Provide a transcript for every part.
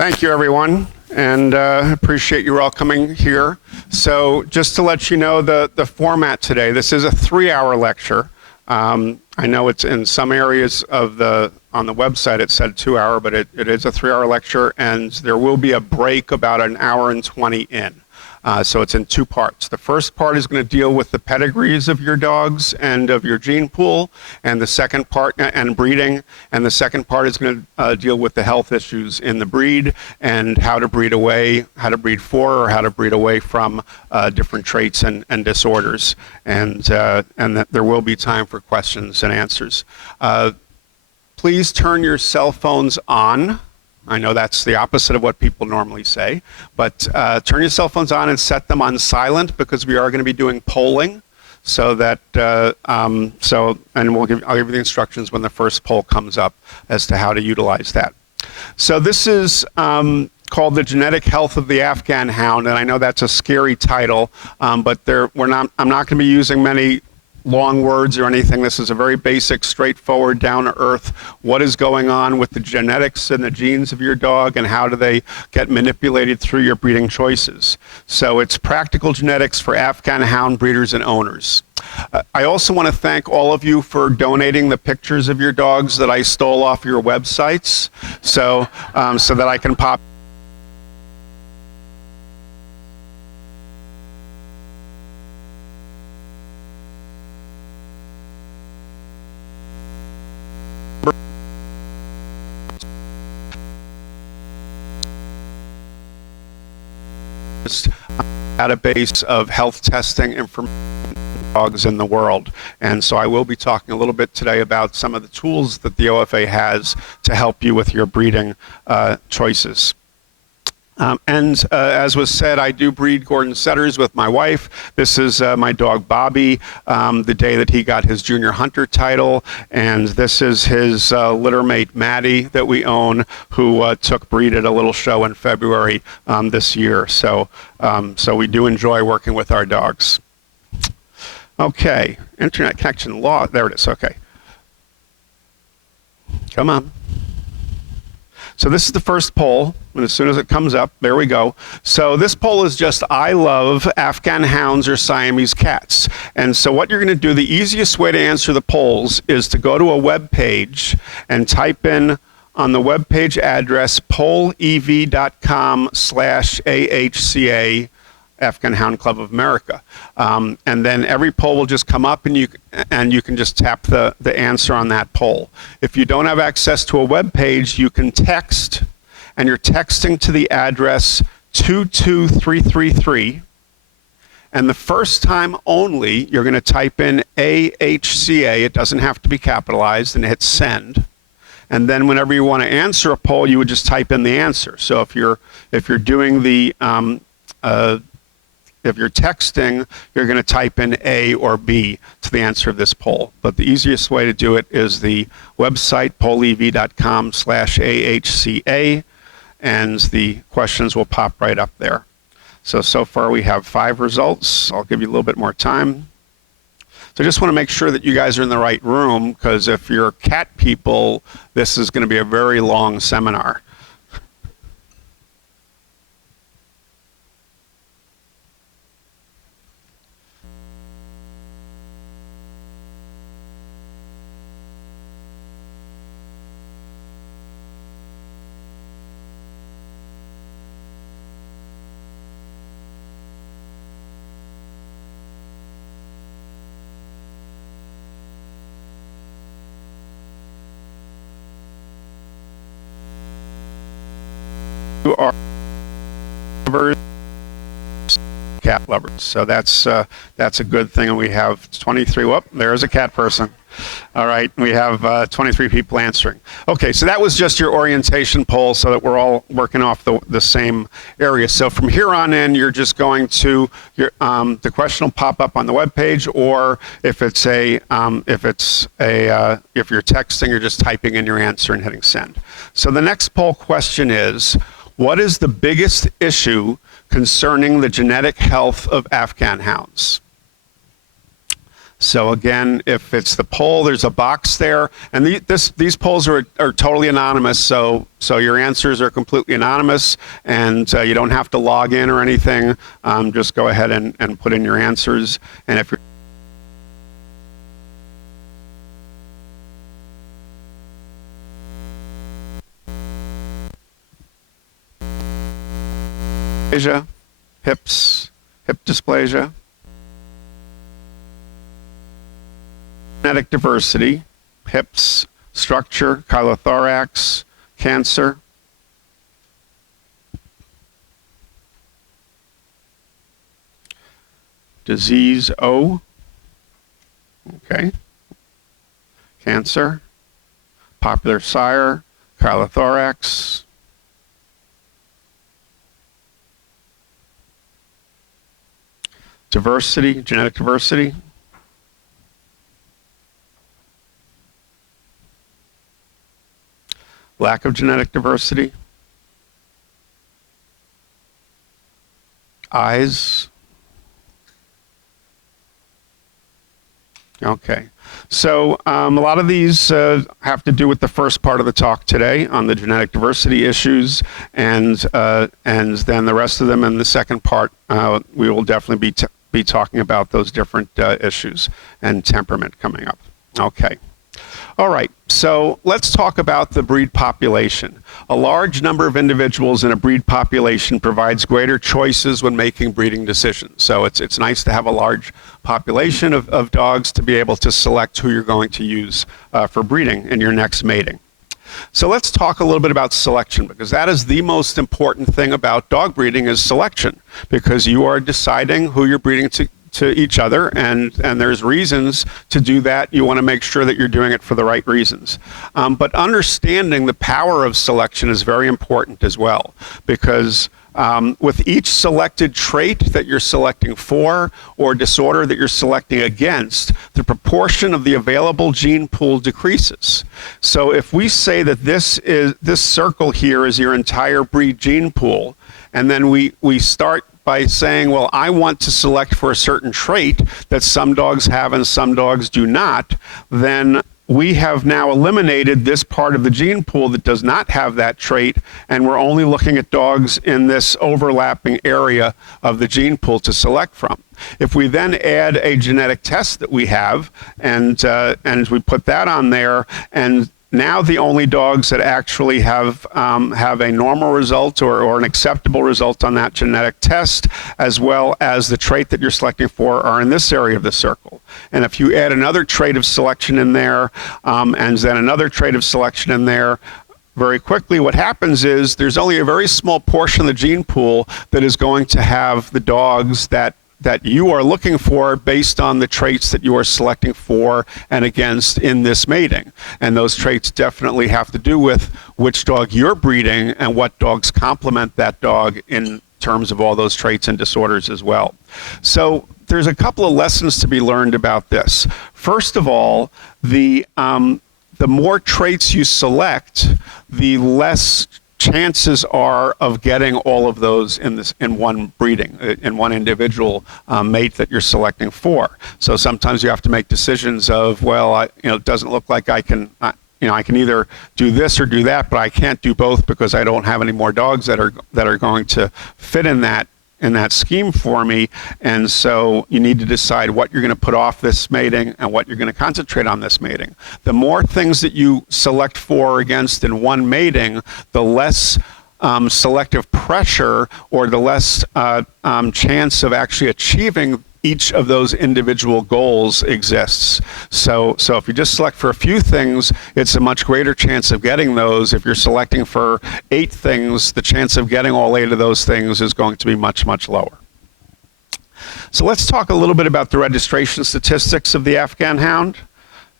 Thank you, everyone, and appreciate you all coming here. So just to let you know the format today, this is a 3-hour lecture. I know it's in some areas of on the website it said 2-hour, but it is a 3-hour lecture, and there will be a break about an hour and 20 in. So it's in 2 parts. The first part is going to deal with the pedigrees of your dogs and of your gene pool, and the second part, and breeding, and the second part is going to deal with the health issues in the breed and how to breed away, how to breed for, or how to breed away from different traits and disorders. And that there will be time for questions and answers. Please turn your cell phones on. I know that's the opposite of what people normally say, but turn your cell phones on and set them on silent, because we are going to be doing polling. So that and I'll give you the instructions when the first poll comes up as to how to utilize that. So this is called The Genetic Health of the Afghan Hound, and I know that's a scary title, but I'm not going to be using many long words or anything. This is a very basic, straightforward, down-to-earth, what is going on with the genetics and the genes of your dog, and how do they get manipulated through your breeding choices. So it's practical genetics for Afghan hound breeders and owners. I also want to thank all of you for donating the pictures of your dogs that I stole off your websites, so that I can pop database of health testing information on dogs in the world. And so I will be talking a little bit today about some of the tools that the OFA has to help you with your breeding choices. As was said, I do breed Gordon Setters with my wife. This is my dog Bobby, the day that he got his junior hunter title, and this is his litter mate Maddie that we own, who took breed at a little show in February this year. So we do enjoy working with our dogs. Okay, internet connection law. There it is. Okay, come on. So this is the first poll, and as soon as it comes up, there we go. So this poll is just, I love Afghan hounds or Siamese cats. And so what you're going to do, the easiest way to answer the polls is to go to a web page and type in on the web page address pollev.com/AHCA, Afghan Hound Club of America. And then every poll will just come up, and you can just tap the answer on that poll. If you don't have access to a web page, you can text, and you're texting to the address 22333. And the first time only, you're going to type in AHCA. It doesn't have to be capitalized, and hit send. And then whenever you want to answer a poll, you would just type in the answer. So if you're doing the if you're texting, you're going to type in A or B to the answer of this poll. But the easiest way to do it is the website, pollev.com/AHCA, and the questions will pop right up there. So far we have 5 results. I'll give you a little bit more time. So I just want to make sure that you guys are in the right room, because if you're cat people, this is going to be a very long seminar. You are cat lovers, so that's a good thing. And we have 23. Whoop, there's a cat person. All right, we have 23 people answering. Okay, so that was just your orientation poll, so that we're all working off the same area. So from here on in, you're just going to the question will pop up on the web page, or if you're texting, you're just typing in your answer and hitting send. So the next poll question is, what is the biggest issue concerning the genetic health of Afghan hounds? So again, if it's the poll, there's a box there, and these polls are totally anonymous. So your answers are completely anonymous, and you don't have to log in or anything. Just go ahead and put in your answers. And if you're hips, hip dysplasia, genetic diversity, hips, structure, chylothorax, cancer, disease O, okay, cancer, popular sire, chylothorax, diversity, genetic diversity, lack of genetic diversity, eyes. Okay, so a lot of these have to do with the first part of the talk today on the genetic diversity issues, and then the rest of them in the second part, we will definitely be talking about those different issues and temperament coming up. Okay. All right, so let's talk about the breed population. A large number of individuals in a breed population provides greater choices when making breeding decisions. So it's nice to have a large population of dogs to be able to select who you're going to use for breeding in your next mating. So let's talk a little bit about selection, because that is the most important thing about dog breeding is selection, because you are deciding who you're breeding to each other, and there's reasons to do that. You want to make sure that you're doing it for the right reasons. But understanding the power of selection is very important as well, because with each selected trait that you're selecting for or disorder that you're selecting against, the proportion of the available gene pool decreases. So if we say that this circle here is your entire breed gene pool, and then we start by saying, well, I want to select for a certain trait that some dogs have and some dogs do not, then we have now eliminated this part of the gene pool that does not have that trait, and we're only looking at dogs in this overlapping area of the gene pool to select from. If we then add a genetic test that we have, and we put that on there, and now the only dogs that actually have a normal result or an acceptable result on that genetic test, as well as the trait that you're selecting for, are in this area of the circle. And if you add another trait of selection in there, and then another trait of selection in there, very quickly what happens is there's only a very small portion of the gene pool that is going to have the dogs that you are looking for based on the traits that you are selecting for and against in this mating. And those traits definitely have to do with which dog you're breeding and what dogs complement that dog in terms of all those traits and disorders as well. So there's a couple of lessons to be learned about this. First of all, the more traits you select, the less chances are of getting all of those in one breeding, in one individual mate that you're selecting for. So sometimes you have to make decisions of, well, it doesn't look like I can either do this or do that, but I can't do both because I don't have any more dogs that are going to fit in that scheme for me. And so you need to decide what you're going to put off this mating and what you're going to concentrate on this mating. The more things that you select for or against in one mating, the less selective pressure or the less chance of actually achieving each of those individual goals exists. So if you just select for a few things, it's a much greater chance of getting those. If you're selecting for 8 things, the chance of getting all 8 of those things is going to be much, much lower. So let's talk a little bit about the registration statistics of the Afghan Hound.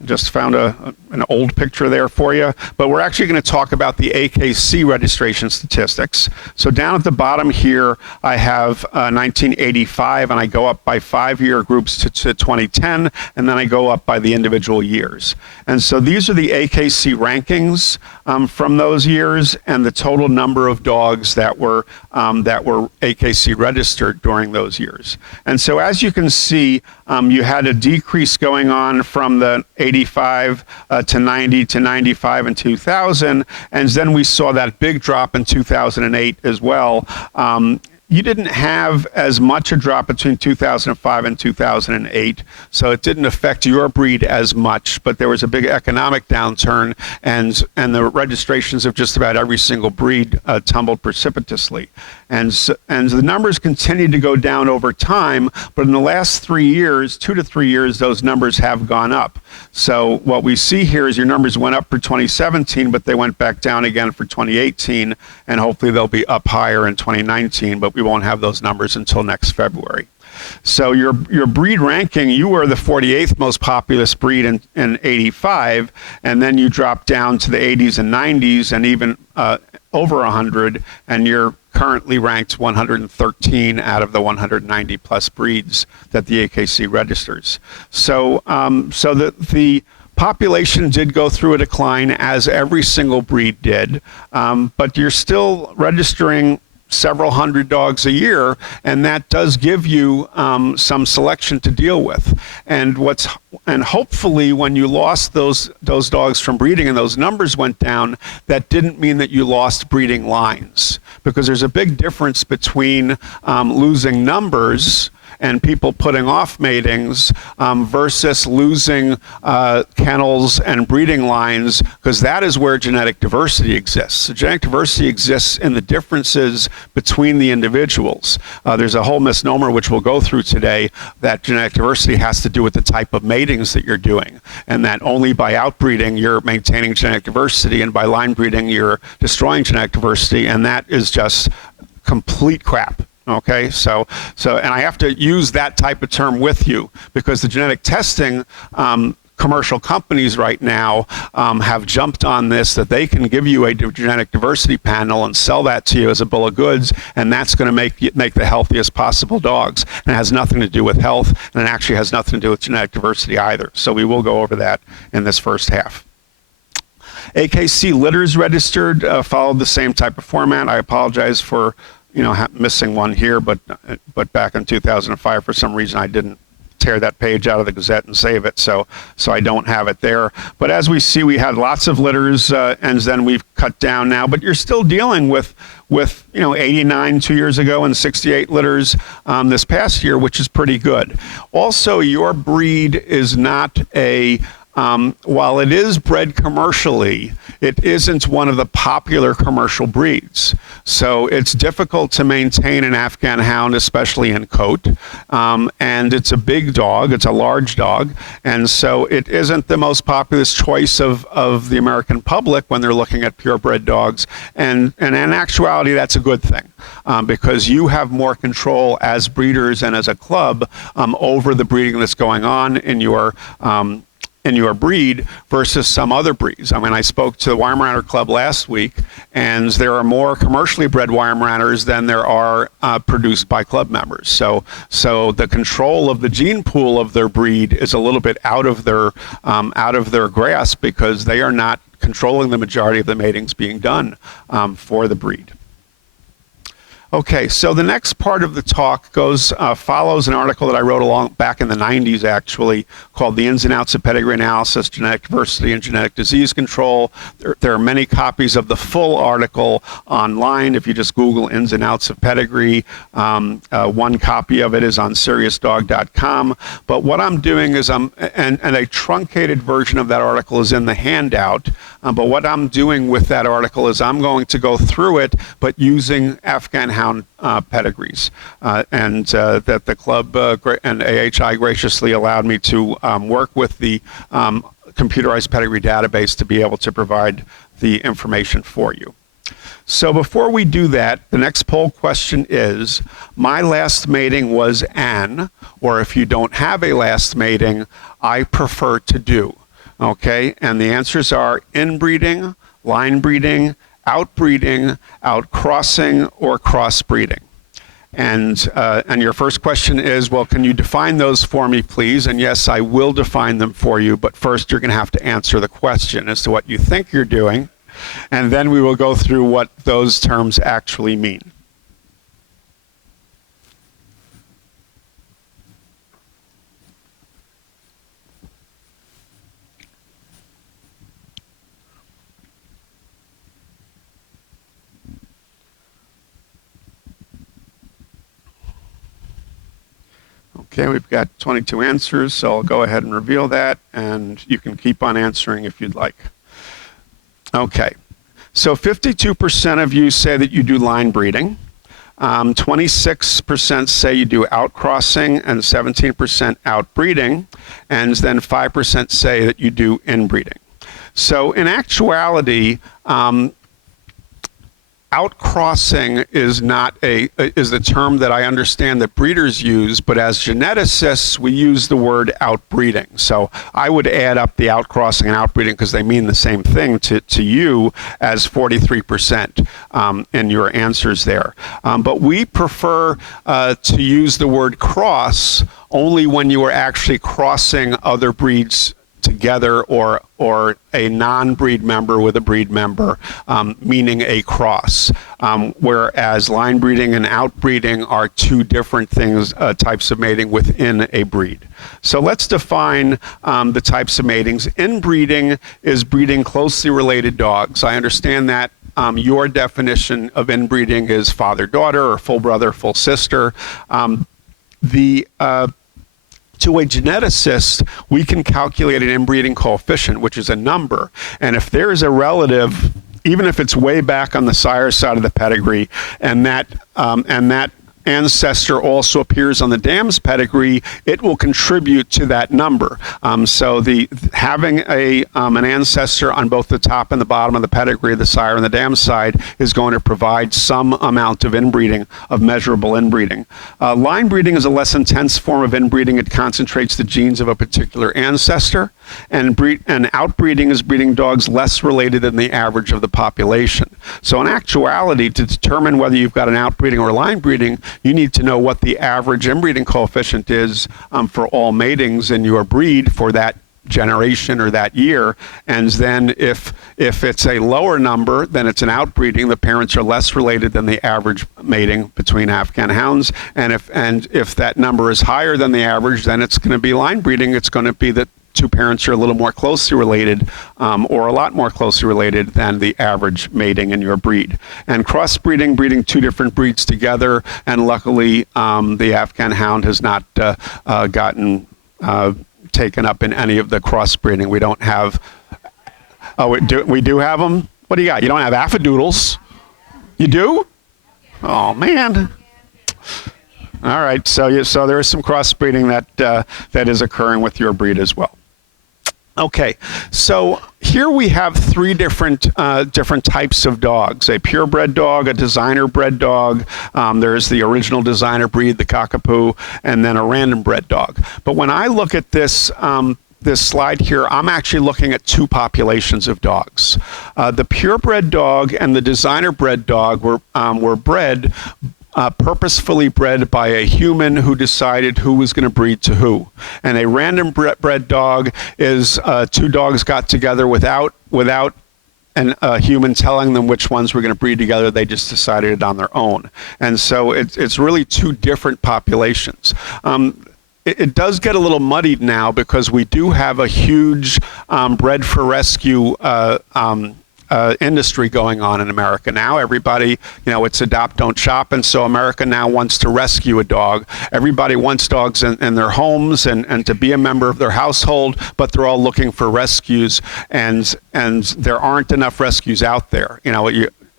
Just found an old picture there for you, but we're actually going to talk about the AKC registration statistics. So down at the bottom here, I have 1985, and I go up by 5-year groups to 2010, and then I go up by the individual years. And so these are the AKC rankings from those years, and the total number of dogs that were AKC registered during those years. And so as you can see, you had a decrease going on from the 85 to 90 to 95 and 2000, and then we saw that big drop in 2008 as well. You didn't have as much a drop between 2005 and 2008, so it didn't affect your breed as much, but there was a big economic downturn, and the registrations of just about every single breed tumbled precipitously. And the numbers continued to go down over time, but in the last 3 years, 2 to 3 years, those numbers have gone up. So what we see here is your numbers went up for 2017, but they went back down again for 2018, and hopefully they'll be up higher in 2019, but we won't have those numbers until next February. So your breed ranking, you were the 48th most populous breed in 85, and then you dropped down to the 80s and 90s and even over 100, and you're currently ranked 113 out of the 190 plus breeds that the AKC registers. So the population did go through a decline, as every single breed did, but you're still registering several hundred dogs a year, and that does give you some selection to deal with. And hopefully when you lost those dogs from breeding and those numbers went down, that didn't mean that you lost breeding lines, because there's a big difference between losing numbers and people putting off matings versus losing kennels and breeding lines, because that is where genetic diversity exists. So genetic diversity exists in the differences between the individuals. There's a whole misnomer which we'll go through today, that genetic diversity has to do with the type of matings that you're doing, and that only by outbreeding you're maintaining genetic diversity, and by line breeding you're destroying genetic diversity, and that is just complete crap. Okay, so and I have to use that type of term with you, because the genetic testing commercial companies right now have jumped on this, that they can give you a genetic diversity panel and sell that to you as a bill of goods, and that's going to make the healthiest possible dogs. And it has nothing to do with health, and it actually has nothing to do with genetic diversity either. So we will go over that in this first half. AKC Litters registered followed the same type of format. I apologize for missing one here, but back in 2005, for some reason, I didn't tear that page out of the Gazette and save it, so I don't have it there. But as we see, we had lots of litters, and then we've cut down now. But you're still dealing with 89 2 years ago and 68 litters this past year, which is pretty good. Also, your breed is not while it is bred commercially, it isn't one of the popular commercial breeds. So it's difficult to maintain an Afghan hound, especially in coat. And it's a big dog, it's a large dog. And so it isn't the most populous choice of the American public when they're looking at purebred dogs. And in actuality, that's a good thing, because you have more control as breeders and as a club over the breeding that's going on in your breed versus some other breeds. I mean, I spoke to the Weimaraner Club last week, and there are more commercially bred Weimaraners than there are produced by club members. So the control of the gene pool of their breed is a little bit out of their grasp, because they are not controlling the majority of the matings being done for the breed. Okay, so the next part of the talk follows an article that I wrote back in the 90s, actually, called The Ins and Outs of Pedigree Analysis, Genetic Diversity, and Genetic Disease Control. There are many copies of the full article online. If you just Google Ins and Outs of Pedigree, one copy of it is on SeriousDog.com. But what I'm doing is and a truncated version of that article is in the handout. But what I'm doing with that article is I'm going to go through it, but using Afghan Hound pedigrees, and that the club and AHI graciously allowed me to work with the computerized pedigree database to be able to provide the information for you. So before we do that, the next poll question is, my last mating was an, or if you don't have a last mating, I prefer to do. Okay, and the answers are inbreeding, line breeding, outbreeding, outcrossing, or crossbreeding. And your first question is, well, can you define those for me, please? And yes, I will define them for you, but first you're going to have to answer the question as to what you think you're doing, and then we will go through what those terms actually mean. Okay, we've got 22 answers, so I'll go ahead and reveal that, and you can keep on answering if you'd like. Okay, so 52% of you say that you do line breeding, 26% say you do outcrossing, and 17% outbreeding, and then 5% say that you do inbreeding. So in actuality, outcrossing is the term that I understand that breeders use, but as geneticists, we use the word outbreeding. So I would add up the outcrossing and outbreeding because they mean the same thing to you as 43% in your answers there. But we prefer to use the word cross only when you are actually crossing other breeds together, or a non-breed member with a breed member, meaning a cross. Whereas line breeding and outbreeding are two different things, types of mating within a breed. So let's define the types of matings. Inbreeding is breeding closely related dogs. I understand that your definition of inbreeding is father-daughter or full brother, full sister. To a geneticist, we can calculate an inbreeding coefficient, which is a number. And if there is a relative, even if it's way back on the sire side of the pedigree, and that ancestor also appears on the dam's pedigree, it will contribute to that number. So having an ancestor on both the top and the bottom of the pedigree, the sire and the dam side, is going to provide some amount of inbreeding, of measurable inbreeding. Line breeding is a less intense form of inbreeding. It concentrates the genes of a particular ancestor, and outbreeding is breeding dogs less related than the average of the population. So in actuality, to determine whether you've got an outbreeding or line breeding, you need to know what the average inbreeding coefficient is for all matings in your breed for that generation or that year. And then if it's a lower number, then it's an outbreeding. The parents are less related than the average mating between Afghan hounds. And if that number is higher than the average, then it's going to be line breeding. It's going to be that two parents are a little more closely related, or a lot more closely related than the average mating in your breed. And crossbreeding, breeding two different breeds together, and luckily the Afghan hound has not gotten taken up in any of the crossbreeding. We don't have, we do have them? What do you got? You don't have affadoodles? You do? Oh, man. All right, so there is some crossbreeding that is occurring with your breed as well. Okay, so here we have three different types of dogs: a purebred dog, a designer bred dog. There's the original designer breed, the cockapoo, and then a random bred dog. But when I look at this slide here, I'm actually looking at two populations of dogs. The purebred dog and the designer bred dog were bred. Purposefully bred by a human who decided who was going to breed to who. And a random bred dog is two dogs got together without a human telling them which ones were going to breed together. They just decided it on their own. And so it's really two different populations. It does get a little muddied now because we do have a huge bred for rescue industry going on in America now. Everybody, it's adopt, don't shop, and so America now wants to rescue a dog. Everybody wants dogs in their homes and to be a member of their household, but they're all looking for rescues, and there aren't enough rescues out there.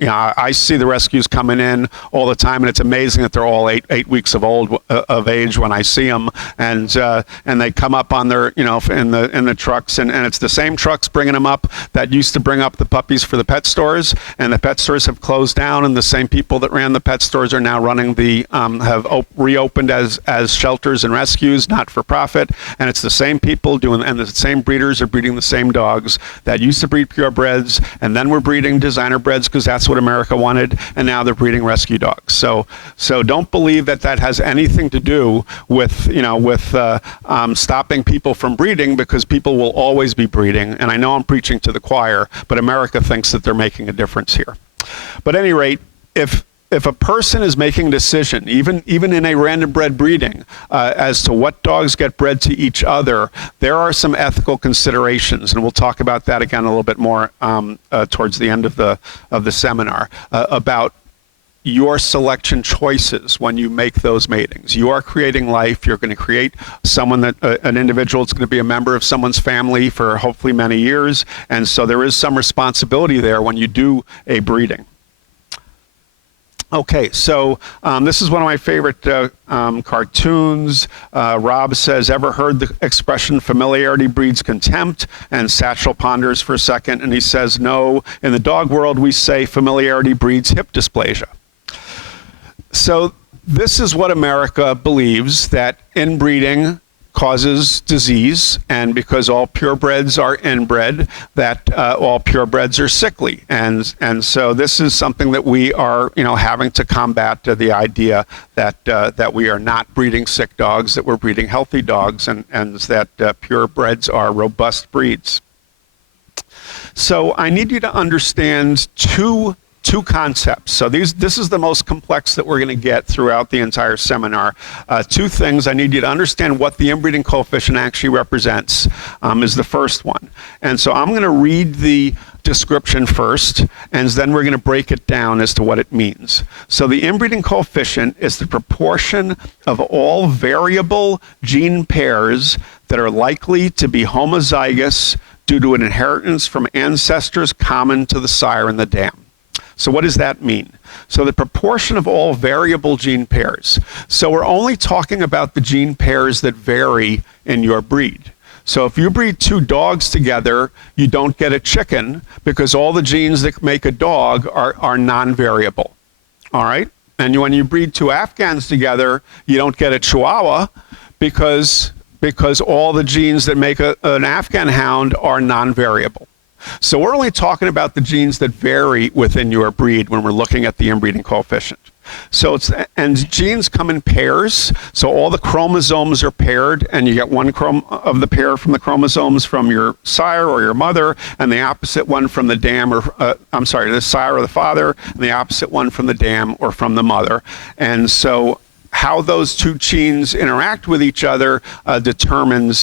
I see the rescues coming in all the time, and it's amazing that they're all eight weeks of age when I see them, and they come up on their, in the trucks, and it's the same trucks bringing them up that used to bring up the puppies for the pet stores, and the pet stores have closed down, and the same people that ran the pet stores are now running have reopened as shelters and rescues, not for profit, and it's the same people doing, and the same breeders are breeding the same dogs that used to breed purebreds, and then we're breeding designer breds because that's what America wanted, and now they're breeding rescue dogs. So don't believe that has anything to do with stopping people from breeding, because people will always be breeding. And I know I'm preaching to the choir, but America thinks that they're making a difference here. But at any rate, if a person is making a decision, even in a random bred breeding, as to what dogs get bred to each other, there are some ethical considerations, and we'll talk about that again a little bit more towards the end of the seminar, about your selection choices when you make those matings. You are creating life. You're going to create someone an individual that's going to be a member of someone's family for hopefully many years, and so there is some responsibility there when you do a breeding. Okay, so this is one of my favorite cartoons. Rob says, ever heard the expression familiarity breeds contempt? And Satchel ponders for a second, and he says, no, in the dog world we say familiarity breeds hip dysplasia. So this is what America believes, that inbreeding causes disease, and because all purebreds are inbred, that all purebreds are sickly, and so this is something that we are having to combat, the idea that we are not breeding sick dogs, that we're breeding healthy dogs, and that purebreds are robust breeds. So I need you to understand two concepts. So this is the most complex that we're going to get throughout the entire seminar. Two things. I need you to understand what the inbreeding coefficient actually represents, is the first one. And so I'm going to read the description first, and then we're going to break it down as to what it means. So the inbreeding coefficient is the proportion of all variable gene pairs that are likely to be homozygous due to an inheritance from ancestors common to the sire and the dam. So what does that mean? So the proportion of all variable gene pairs. So we're only talking about the gene pairs that vary in your breed. So if you breed two dogs together, you don't get a chicken, because all the genes that make a dog are non-variable. All right? And when you breed two Afghans together, you don't get a Chihuahua, because all the genes that make an Afghan Hound are non-variable. So we're only talking about the genes that vary within your breed when we're looking at the inbreeding coefficient. So and genes come in pairs, so all the chromosomes are paired, and you get one of the pair from the chromosomes from your sire or your mother, and the opposite one from the dam, the sire or the father, and the opposite one from the dam or from the mother. And so how those two genes interact with each other determines